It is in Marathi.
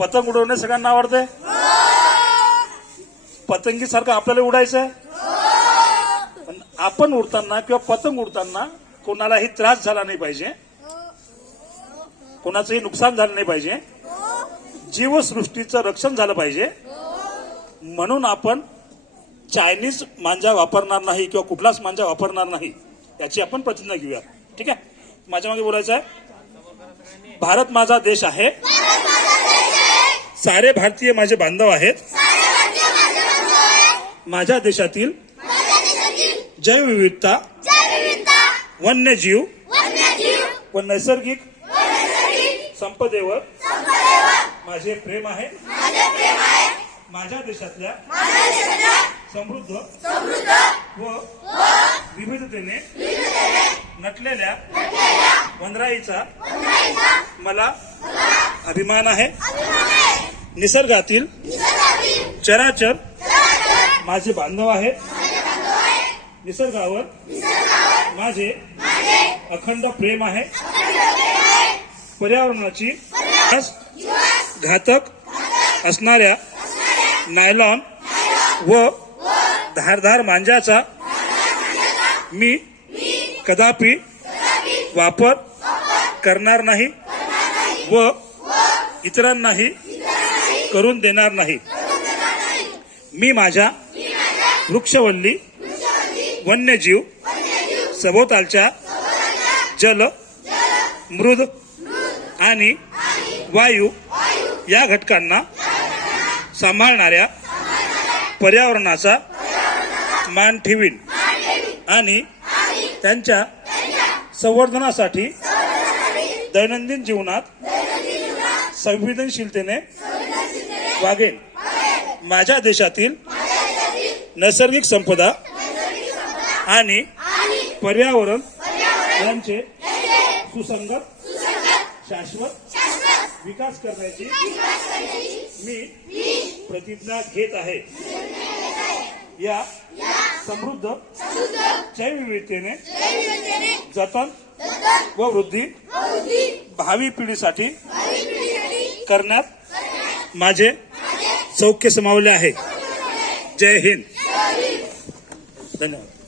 पतंग उडवणे सगळ्यांना आवडते. पतंगीसारखं आपल्याला उडायचं आहे. पण आपण उडताना किंवा पतंग उडताना कोणालाही त्रास झाला नाही पाहिजे, कोणाचंही नुकसान झालं नाही पाहिजे, जीवसृष्टीचं रक्षण झालं पाहिजे. म्हणून आपण चायनीज मांजा वापरणार नाही किंवा कुठलाच मांजा वापरणार नाही याची आपण प्रतिज्ञा घेऊया. ठीक आहे. माझ्या मागे बोलायचं आहे. भारत माझा देश आहे, सारे भारतीय माझे बांधव आहेत. माझ्या देशातील जैवविविधता, वन्यजीव व नैसर्गिक संपदेवर माझे प्रेम आहे. माझ्या देशातल्या समृद्ध व विविधतेने नटलेल्या वनराईचा मला अभिमान आहे. निसर्गातील चराचर माझे बांधव आहेत. निसर्गावर माझे अखंड प्रेम आहे. पर्यावरणाची घातक असणाऱ्या नायलॉन व धारदार मांजाचा मी कदापि वापर करणार नाही व इतरांनाही करून देणार नाही. मी माझ्या वृक्षवल्ली, वन्यजीव, सभोवतालच्या जल, मृद आणि वायू या घटकांना सांभाळणाऱ्या पर्यावरणाचा मान ठेवीन आणि त्यांच्या संवर्धनासाठी दैनंदिन जीवनात संवेदनशीलतेने वागेन. माझ्या देशातील नैसर्गिक संपदा आणि पर्यावरण यांचे सुसंगत शाश्वत विकास करण्याची मी प्रतिज्ञा घेत आहे. या समृद्ध जैवविविधतेने जतन व वृद्धी भावी पिढीसाठी करण्यात माझे सौख्य समावले आहे. जय हिंद. धन्यवाद.